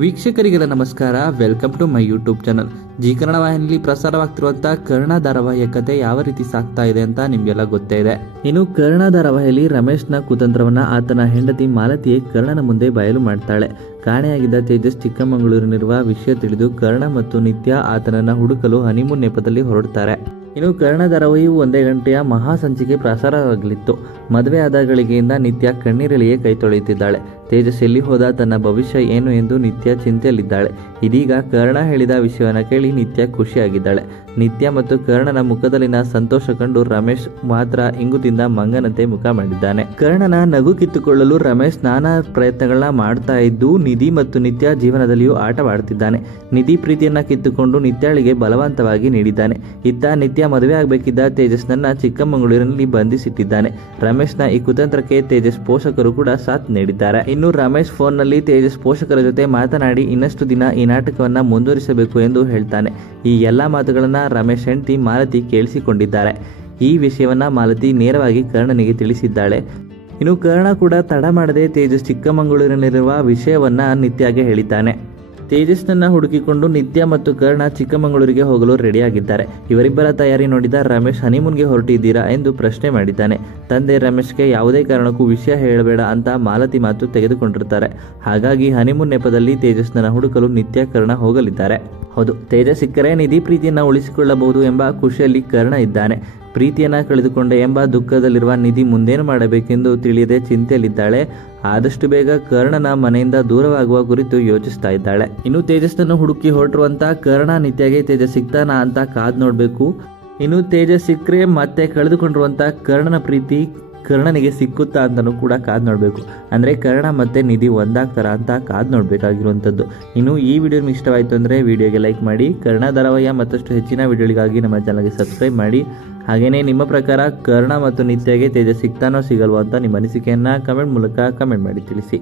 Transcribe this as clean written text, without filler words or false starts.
ವೀಕ್ಷಕರಿಗೆಲ್ಲ ನಮಸ್ಕಾರ. Welcome to my YouTube channel. Zee Kannada ವಾಹಿನಿಯಲ್ಲಿ ಪ್ರಸಾರವಾಗ್ತಿರುವಂತಹ ಕರ್ಣ ಧಾರಾವಾಹಿಯ ಕತೆ ಯಾವ ರೀತಿ ಸಾಗ್ತಾ ಇದೆ ಅಂತ ನಿಮ್ಗೆಲ್ಲ ಗೊತ್ತೇ ಇದೆ. ಇನ್ನು ಕರ್ಣ ಧಾರಾವಾಹಿಯಲ್ಲಿ ರಮೇಶ್ನ ಕುತಂತ್ರವನ್ನ ಆತನ ಹೆಂಡತಿ ಮಾಲತಿಯೇ ಕರ್ಣನ ಮುಂದೆ ಬಯಲು ಮಾಡ್ತಾಳೆ. ಕಾಣೆಯಾಗಿದ್ದ ತೇಜಸ್ ಚಿಕ್ಕಮಗಳೂರಿನಲ್ಲಿರುವ ವಿಷಯ ತಿಳಿದು ಕರ್ಣ ಮತ್ತು ನಿತ್ಯ ಆತನನ್ನ ಹುಡುಕಲು ಹನಿಮೂನ್ ನೆಪದಲ್ಲಿ ಹೊರಡ್ತಾರೆ. ಇನ್ನು ಕರ್ಣ ಧಾರಾವಾಹಿಯು 1 ಗಂಟೆಯ ಮಹಾ ಸಂಚಿಕೆ ಪ್ರಸಾರವಾಗಲಿತ್ತು. ಮದುವೆ ಆದ ಗಳಿಗೆಯಿಂದ ನಿತ್ಯ ಕಣ್ಣೀರಲ್ಲಿಯೇ ಕೈ ತೊಳೆಯುತ್ತಿದ್ದಾಳೆ. ತೇಜಸ್ ಎಲ್ಲಿ ಹೋದ, ತನ್ನ ಭವಿಷ್ಯ ಏನು ಎಂದು ನಿತ್ಯ ಚಿಂತೆಯಲ್ಲಿದ್ದಾಳೆ. ಇದೀಗ ಕರ್ಣ ಹೇಳಿದ ವಿಷಯವನ್ನು ಕೇಳಿ ನಿತ್ಯ ಖುಷಿಯಾಗಿದ್ದಾಳೆ. ನಿತ್ಯ ಮತ್ತು ಕರ್ಣನ ಮುಖದಲ್ಲಿನ ಸಂತೋಷ ಕಂಡು ರಮೇಶ್ ಮಾತ್ರ ಇಂಗುದಿಂದ ಮಂಗನಂತೆ ಮುಖ ಮಾಡಿದ್ದಾನೆ. ಕರ್ಣನ ನಗು ಕಿತ್ತುಕೊಳ್ಳಲು ರಮೇಶ್ ನಾನಾ ಪ್ರಯತ್ನಗಳನ್ನ ಮಾಡ್ತಾ ಇದ್ದು ನಿಧಿ ಮತ್ತು ನಿತ್ಯ ಜೀವನದಲ್ಲಿಯೂ ಆಟವಾಡ್ತಿದ್ದಾನೆ. ನಿಧಿ ಪ್ರೀತಿಯನ್ನ ಕಿತ್ತುಕೊಂಡು ನಿತ್ಯಾಳಿಗೆ ಬಲವಂತವಾಗಿ ನೀಡಿದ್ದಾನೆ. ಇತ್ತ ನಿತ್ಯ ಮದುವೆ ಆಗಬೇಕಿದ್ದ ತೇಜಸ್ನನ್ನ ಚಿಕ್ಕಮಗಳೂರಿನಲ್ಲಿ ಬಂಧಿಸಿಟ್ಟಿದ್ದಾನೆ. ರಮೇಶ್ನ ಈ ಕುತಂತ್ರಕ್ಕೆ ತೇಜಸ್ ಪೋಷಕರು ಕೂಡ ಸಾಥ್ ನೀಡಿದ್ದಾರೆ. ಇನ್ನು ರಮೇಶ್ ಫೋನ್ನಲ್ಲಿ ತೇಜಸ್ ಪೋಷಕರ ಜೊತೆ ಮಾತನಾಡಿ ಇನ್ನಷ್ಟು ದಿನ ಈ ನಾಟಕವನ್ನ ಮುಂದುವರಿಸಬೇಕು ಎಂದು ಹೇಳ್ತಾನೆ. ಈ ಎಲ್ಲಾ ಮಾತುಗಳನ್ನ ರಮೇಶ್ ಹೆಂಡತಿ ಮಾಲತಿ ಕೇಳಿಸಿಕೊಂಡಿದ್ದಾರೆ. ಈ ವಿಷಯವನ್ನ ಮಾಲತಿ ನೇರವಾಗಿ ಕರ್ಣನಿಗೆ ತಿಳಿಸಿದ್ದಾಳೆ. ಇನ್ನು ಕರ್ಣ ಕೂಡ ತಡ ಮಾಡದೆ ತೇಜಸ್ ಚಿಕ್ಕಮಗಳೂರಿನಲ್ಲಿರುವ ವಿಷಯವನ್ನ ನಿತ್ಯಗೆ ಹೇಳಿದ್ದಾನೆ. ತೇಜಸ್ನನ್ನ ಹುಡುಕಿಕೊಂಡು ನಿತ್ಯ ಮತ್ತು ಕರ್ಣ ಚಿಕ್ಕಮಗಳೂರಿಗೆ ಹೋಗಲು ರೆಡಿಯಾಗಿದ್ದಾರೆ. ಇವರಿಬ್ಬರ ತಯಾರಿ ನೋಡಿದ ರಮೇಶ್ ಹನಿಮೂನ್ಗೆ ಹೊರಟಿದ್ದೀರಾ ಎಂದು ಪ್ರಶ್ನೆ ಮಾಡಿದ್ದಾನೆ. ತಂದೆ ರಮೇಶ್ಗೆ ಯಾವುದೇ ಕಾರಣಕ್ಕೂ ವಿಷಯ ಹೇಳಬೇಡ ಅಂತ ಮಾಲತಿ ಮಾತು ತೆಗೆದುಕೊಂಡಿರ್ತಾರೆ. ಹಾಗಾಗಿ ಹನಿಮೂನ್ ನೆಪದಲ್ಲಿ ತೇಜಸ್ನನ್ನ ಹುಡುಕಲು ನಿತ್ಯ ಕರ್ಣ ಹೋಗಲಿದ್ದಾರೆ. ಹೌದು, ತೇಜಸ್ ಸಿಕ್ಕರೆ ನಿಧಿ ಪ್ರೀತಿಯನ್ನ ಉಳಿಸಿಕೊಳ್ಳಬಹುದು ಎಂಬ ಖುಷಿಯಲ್ಲಿ ಕರ್ಣ ಇದ್ದಾನೆ. ಪ್ರೀತಿಯನ್ನ ಕಳೆದುಕೊಂಡೆ ಎಂಬ ದುಃಖದಲ್ಲಿರುವ ನಿಧಿ ಮುಂದೇನು ಮಾಡಬೇಕೆಂದು ತಿಳಿಯದೆ ಚಿಂತೆಯಲ್ಲಿದ್ದಾಳೆ. ಆದಷ್ಟು ಬೇಗ ಕರ್ಣನ ಮನೆಯಿಂದ ದೂರವಾಗುವ ಕುರಿತು ಯೋಚಿಸ್ತಾ ಇದ್ದಾಳೆ. ಇನ್ನು ತೇಜಸ್ನನ್ನು ಹುಡುಕಿ ಹೊರಟಿರುವಂತ ಕರ್ಣ ನಿತ್ಯಗೆ ತೇಜಸ್ ಸಿಗ್ತಾನ ಅಂತ ಕಾದ್ ನೋಡ್ಬೇಕು. ಇನ್ನು ತೇಜಸ್ ಸಿಕ್ಕರೆ ಮತ್ತೆ ಕಳೆದುಕೊಂಡಿರುವಂತ ಕರ್ಣನ ಪ್ರೀತಿ ಕರ್ಣನಿಗೆ ಸಿಕ್ಕುತ್ತಾ ಅಂತಲೂ ಕೂಡ ಕಾದ್ ನೋಡಬೇಕು. ಅಂದರೆ ಕರ್ಣ ಮತ್ತು ನಿಧಿ ಒಂದಾಗ್ತಾರ ಅಂತ ಕಾದ್ ನೋಡಬೇಕಾಗಿರುವಂಥದ್ದು. ಇನ್ನು ಈ ವಿಡಿಯೋ ನಿಮಗೆ ಇಷ್ಟವಾಯಿತು ಅಂದರೆ ವಿಡಿಯೋಗೆ ಲೈಕ್ ಮಾಡಿ. ಕರ್ಣ ಧಾರಾವಾಹಿಯ ಮತ್ತಷ್ಟು ಹೆಚ್ಚಿನ ವಿಡಿಯೋಗಳಿಗಾಗಿ ನಮ್ಮ ಚಾನಲ್ಗೆ ಸಬ್ಸ್ಕ್ರೈಬ್ ಮಾಡಿ. ಹಾಗೆಯೇ ನಿಮ್ಮ ಪ್ರಕಾರ ಕರ್ಣ ಮತ್ತು ನಿತ್ಯಗೆ ತೇಜಸ್ ಸಿಗ್ತಾನೋ ಸಿಗಲ್ವೋ ಅಂತ ನಿಮ್ಮ ಅನಿಸಿಕೆಯನ್ನು ಕಮೆಂಟ್ ಮೂಲಕ ಕಮೆಂಟ್ ಮಾಡಿ ತಿಳಿಸಿ.